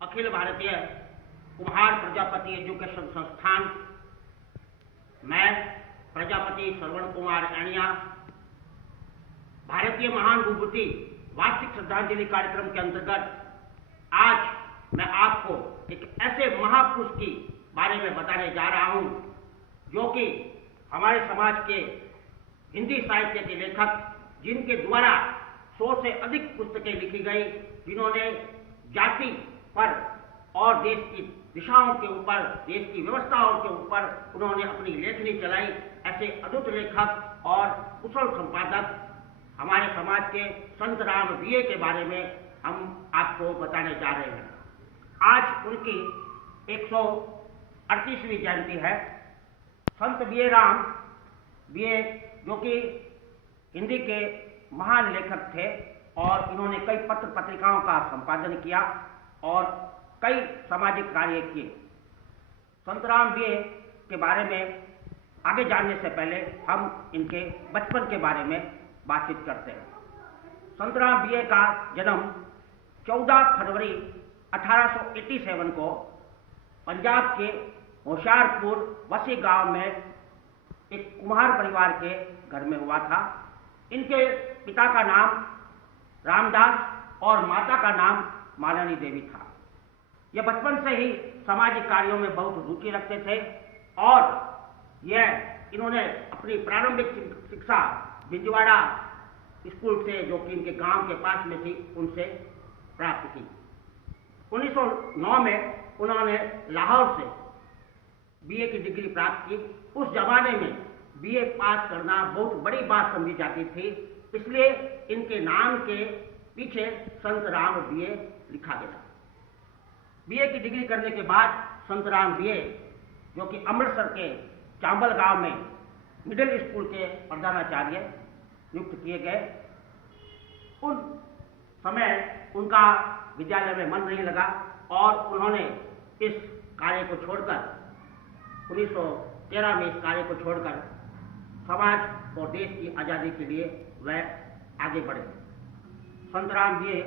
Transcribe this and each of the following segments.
अखिल भारतीय कुम्हार प्रजापति एजुकेशन संस्थान, मैं प्रजापति श्रवण कुमार अणिया, भारतीय महान विभूति वार्षिक श्रद्धांजलि कार्यक्रम के अंतर्गत आज मैं आपको एक ऐसे महापुरुष की बारे में बताने जा रहा हूं जो कि हमारे समाज के हिंदी साहित्य के लेखक, जिनके द्वारा 100 से अधिक पुस्तकें लिखी गई, जिन्होंने जाति पर और देश की दिशाओं के ऊपर, देश की व्यवस्थाओं के ऊपर उन्होंने अपनी लेखनी चलाई। ऐसे अद्भुत लेखक और कुशल संपादक हमारे समाज के संत राम बीए के बारे में हम आपको बताने जा रहे हैं। आज उनकी 138वीं जयंती है। संत बीए राम बीए जो कि हिंदी के महान लेखक थे और इन्होंने कई पत्र पत्रिकाओं का संपादन किया और कई सामाजिक कार्य किए। संत राम बीए के बारे में आगे जानने से पहले हम इनके बचपन के बारे में बातचीत करते हैं। संत राम बीए का जन्म 14 फरवरी 1887 को पंजाब के होशियारपुर वसी गांव में एक कुम्हार परिवार के घर में हुआ था। इनके पिता का नाम रामदास और माता का नाम मालानी देवी था। ये बचपन से ही सामाजिक कार्यों में बहुत रुचि रखते थे और इन्होंने अपनी प्रारंभिक शिक्षा बिंजवाड़ा स्कूल से, जो कि इनके गांव के पास में थी, उनसे प्राप्त की। 1909 में उन्होंने लाहौर से बीए की डिग्री प्राप्त की। उस जमाने में बीए पास करना बहुत बड़ी बात समझी जाती थी, इसलिए इनके नाम के पीछे संत राम बीए लिखा गया। बीए की डिग्री करने के बाद संत राम बीए, जो कि अमृतसर के चांबल गांव में मिडिल स्कूल के प्रधानाचार्य नियुक्त किए गए। उन समय उनका विद्यालय में मन नहीं लगा और उन्होंने इस कार्य को छोड़कर 1913 में इस कार्य को छोड़कर समाज और देश की आज़ादी के लिए वह आगे बढ़े। संत राम बीए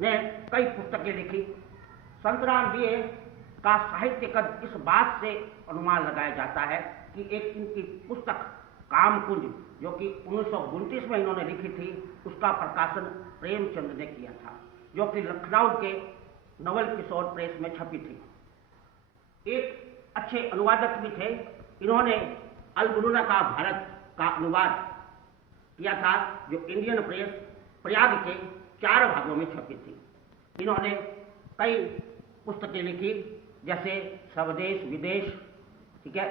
ने कई पुस्तकें लिखी। संत राम बीए का साहित्य कद इस बात से अनुमान लगाया जाता है कि एक इनकी पुस्तक कामकुंज, जो कि 1929 में इन्होंने लिखी थी, उसका प्रकाशन प्रेमचंद ने किया था, जो कि लखनऊ के नवल किशोर प्रेस में छपी थी। एक अच्छे अनुवादक भी थे। इन्होंने अल-बुरूना का भारत का अनुवाद किया था, जो इंडियन प्रेस प्रयाग के 4 भागों में छपी थी। इन्होंने कई पुस्तकें लिखी, जैसे स्वदेश विदेश, ठीक है,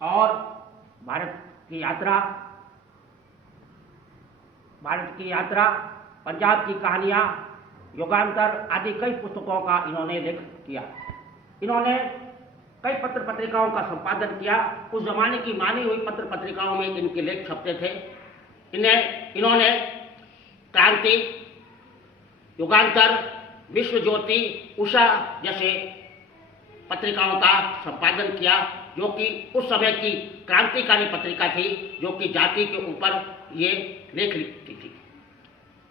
और भारत की यात्रा, पंजाब की कहानियां, युगांतर आदि कई पुस्तकों का इन्होंने लेख किया। इन्होंने कई पत्र पत्रिकाओं का संपादन किया। उस जमाने की मानी हुई पत्र पत्रिकाओं में इनके लेख छपते थे। इन्होंने क्रांति, युगांतर, विश्व ज्योति, उषा जैसे पत्रिकाओं का संपादन किया, जो कि उस समय की क्रांतिकारी पत्रिका थी, जो कि जाति के ऊपर ये लेख लिखती थी।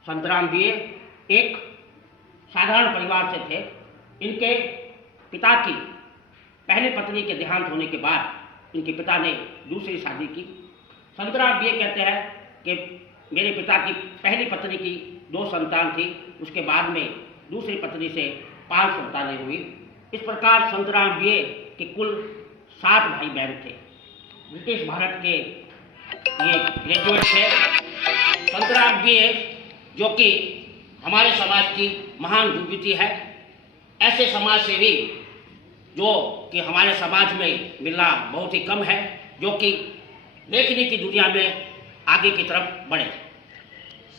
संत राम बीए एक साधारण परिवार से थे। इनके पिता की पहले पत्नी के देहांत होने के बाद इनके पिता ने दूसरी शादी की। संत राम बीए कहते हैं कि मेरे पिता की पहली पत्नी की 2 संतान थी, उसके बाद में दूसरी पत्नी से 5 संतानें हुई। इस प्रकार संत राम बीए के कुल 7 भाई बहन थे। ब्रिटिश भारत के ये ग्रेजुएट थे। संत राम बीए जो कि हमारे समाज की महान विभूति है। ऐसे समाज सेवी जो कि हमारे समाज में मिलना बहुत ही कम है, जो कि लेखनी की दुनिया में आगे की तरफ बढ़े।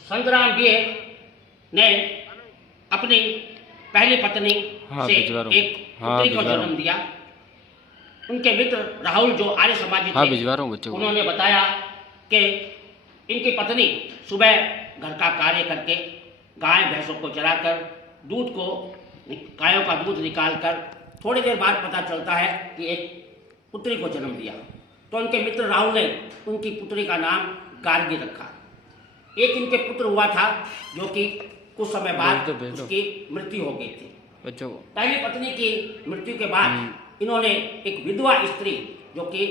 संत राम बीए ने अपनी पहली पत्नी से एक पुत्री को जन्म दिया। उनके मित्र राहुल, जो आर्य समाजी थे, उन्होंने बताया कि इनकी पत्नी सुबह घर का कार्य करके गाय भैंसों को चराकर गायों का दूध निकालकर थोड़ी देर बाद पता चलता है कि एक पुत्री को जन्म दिया। तो उनके मित्र राहुल ने उनकी पुत्री का नाम गार्गी रखा। एक इनके पुत्र हुआ था, जो कि कुछ समय बाद उसकी मृत्यु हो गई थी। बच्चों को। पहली पत्नी की मृत्यु के बाद इन्होंने एक विधवा स्त्री जो कि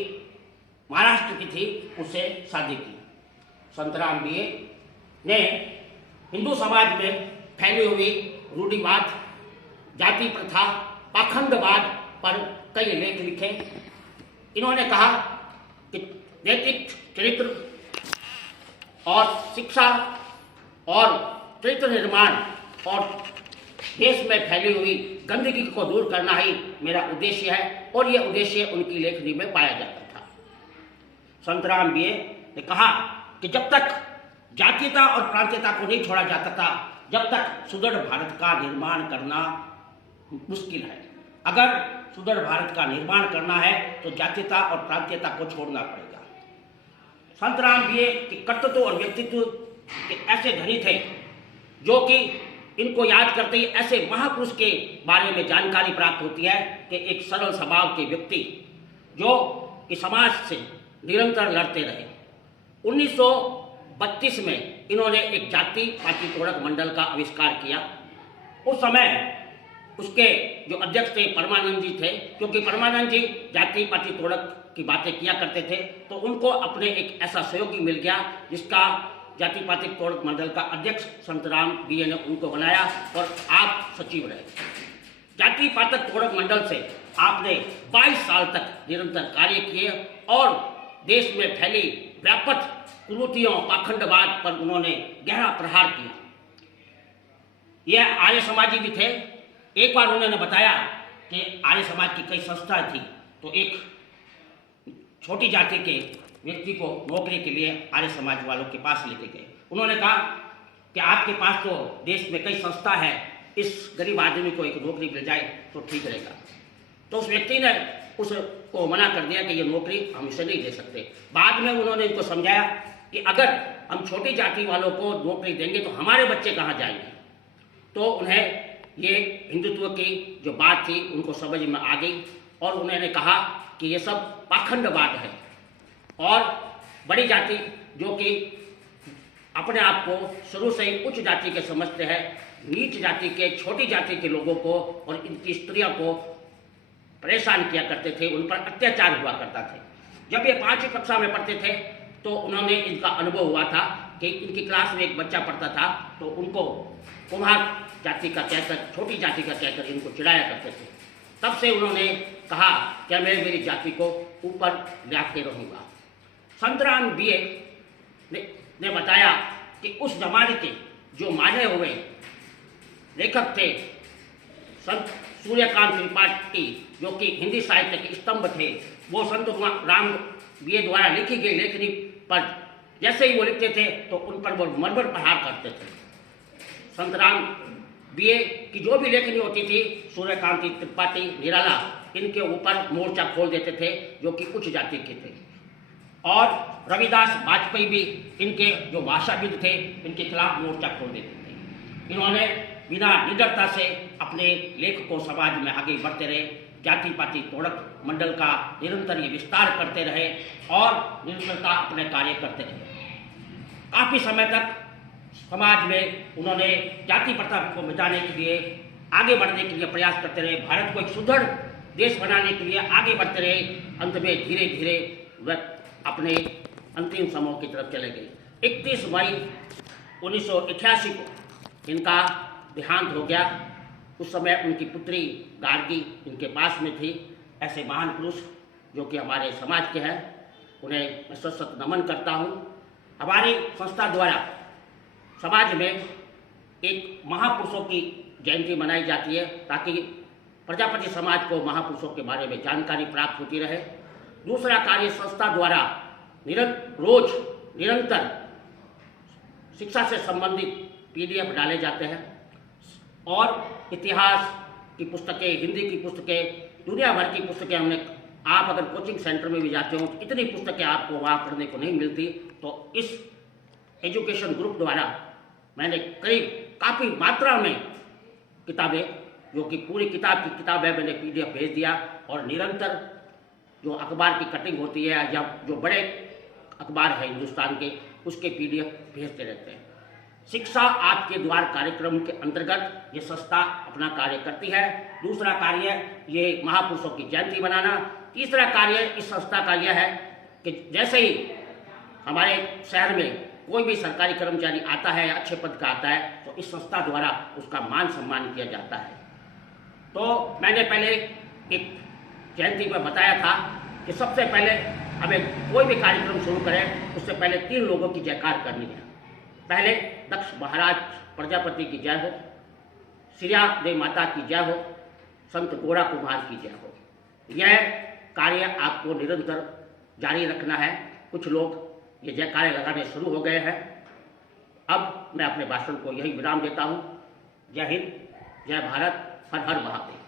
महाराष्ट्र की थी उससे शादी की। संतराम बीए ने हिंदू समाज में फैली हुई रूढ़िवाद, जाति प्रथा, पाखंडवाद पर कई लेख लिखे। इन्होंने कहा कि नैतिक चरित्र और शिक्षा और चरित्र निर्माण और देश में फैली हुई गंदगी को दूर करना ही मेरा उद्देश्य है, और यह उद्देश्य उनकी लेखनी में पाया जाता था। संतराम बीए ने कहा कि जब तक जातीयता और प्रांतीयता को नहीं छोड़ा जाता था, जब तक सुदृढ़ भारत का निर्माण करना मुश्किल है। अगर सुदृढ़ भारत का निर्माण करना है तो जातीयता और प्रांतीयता को छोड़ना पड़ेगा। संतराम बीए के कर्तृत्व और व्यक्तित्व के ऐसे धनी थे जो कि इनको याद करते ही ऐसे महापुरुष के बारे में जानकारी प्राप्त होती है कि एक सरल स्वभाव के व्यक्ति जो कि समाज से निरंतर लड़ते रहे। 1932 में इन्होंने एक जाति पाति तोड़क मंडल का आविष्कार किया। उस समय उसके जो अध्यक्ष थे परमानंद जी थे, क्योंकि परमानंद जी जाति पाति तोड़क की बातें किया करते थे, तो उनको अपने एक ऐसा सहयोगी मिल गया जिसका जाति पाति तोड़क मंडल का अध्यक्ष संतराम बीए ने उनको बनाया और आप सचिव रहे। जाति पातक तोड़क मंडल से आपने 22 साल तक निरंतर कार्य किए और देश में फैली व्यापक कुरीतियों, पाखंडवाद पर उन्होंने गहरा प्रहार किया। यह आर्य समाजी भी थे। एक बार उन्होंने बताया कि आर्य समाज की कई संस्थाएं थी, तो एक छोटी जाति के व्यक्ति को नौकरी के लिए आर्य समाज वालों के पास लेके गए। उन्होंने कहा कि आपके पास तो देश में कई संस्था है, इस गरीब आदमी को एक नौकरी मिल जाए तो ठीक रहेगा। तो उस व्यक्ति ने उसको मना कर दिया कि ये नौकरी हम इसे नहीं दे सकते। बाद में उन्होंने इनको समझाया कि अगर हम छोटी जाति वालों को नौकरी देंगे तो हमारे बच्चे कहाँ जाएंगे। तो उन्हें ये हिंदुत्व की जो बात थी उनको समझ में आ गई और उन्होंने कहा कि ये सब पाखंडवाद है और बड़ी जाति जो कि अपने आप को शुरू से ही उच्च जाति के समझते हैं, नीच जाति के, छोटी जाति के लोगों को और इनकी स्त्रियों को परेशान किया करते थे, उन पर अत्याचार हुआ करता थे। जब ये 5वीं कक्षा में पढ़ते थे तो उन्होंने इनका अनुभव हुआ था कि इनकी क्लास में एक बच्चा पढ़ता था तो उनको कुम्हार जाति का कहकर, छोटी जाति का कहकर इनको चिढ़ाया करते थे। तब से उन्होंने कहा कि मैं मेरी जाति को ऊपर लाते रहूँगा। संतराम बीए ने बताया कि उस जमाने के जो माने हुए लेखक थे, संत सूर्यकांत त्रिपाठी जो कि हिंदी साहित्य के स्तंभ थे, वो संत राम बीए द्वारा लिखी गई लेखनी पर जैसे ही वो लिखते थे तो उन पर वो मरमर प्रहार करते थे। संतराम बीए की जो भी लेखनी होती थी, सूर्यकांत त्रिपाठी, निराला, इनके ऊपर मोर्चा खोल देते थे जो कि उच्च जाति के थे। और रविदास वाजपेयी भी इनके जो भाषाविद थे, इनके खिलाफ मोर्चा खोल देते थे। इन्होंने बिना निडरता से अपने लेख को समाज में आगे बढ़ते रहे, जाति पाति तोड़क मंडल का निरंतर ये विस्तार करते रहे और निरंतरता अपने कार्य करते रहे। काफ़ी समय तक समाज में उन्होंने जाति प्रथा को मिटाने के लिए, आगे बढ़ने के लिए प्रयास करते रहे, भारत को एक सुदृढ़ देश बनाने के लिए आगे बढ़ते रहे। अंत में धीरे धीरे वह अपने अंतिम समय की तरफ चले गए। 31 मई 1981 को इनका देहांत हो गया। उस समय उनकी पुत्री गार्गी इनके पास में थी। ऐसे महान पुरुष जो कि हमारे समाज के हैं, उन्हें मैं सशक्त नमन करता हूँ। हमारी संस्था द्वारा समाज में एक महापुरुषों की जयंती मनाई जाती है ताकि प्रजापति समाज को महापुरुषों के बारे में जानकारी प्राप्त होती रहे। दूसरा कार्य, संस्था द्वारा रोज निरंतर शिक्षा से संबंधित PDF डाले जाते हैं और इतिहास की पुस्तकें, हिंदी की पुस्तकें, दुनिया भर की पुस्तकें हमने, आप अगर कोचिंग सेंटर में भी जाते हो तो इतनी पुस्तकें आपको वहाँ पढ़ने को नहीं मिलती। तो इस एजुकेशन ग्रुप द्वारा मैंने काफ़ी मात्रा में किताबें, जो कि पूरी किताब की किताब है, मैंने PDF भेज दिया और निरंतर जो अखबार की कटिंग होती है या जो बड़े अखबार है हिंदुस्तान के, उसके PDF भेजते रहते हैं। शिक्षा आपके द्वार कार्यक्रम के अंतर्गत ये संस्था अपना कार्य करती है। दूसरा कार्य ये महापुरुषों की जयंती बनाना। तीसरा कार्य इस संस्था का यह है कि जैसे ही हमारे शहर में कोई भी सरकारी कर्मचारी आता है या अच्छे पद का आता है तो इस संस्था द्वारा उसका मान सम्मान किया जाता है। तो मैंने पहले एक जयंती में बताया था कि सबसे पहले हमें कोई भी कार्यक्रम शुरू करें उससे पहले 3 लोगों की जयकार करनी है। पहले दक्ष महाराज प्रजापति की जय हो, श्रिया देवी माता की जय हो, संत गोरा कुमार की जय हो। यह कार्य आपको निरंतर जारी रखना है। कुछ लोग ये जयकारे लगाने शुरू हो गए हैं। अब मैं अपने भाषण को यही विराम देता हूँ। जय हिंद, जय भारत, हर हर महादेव।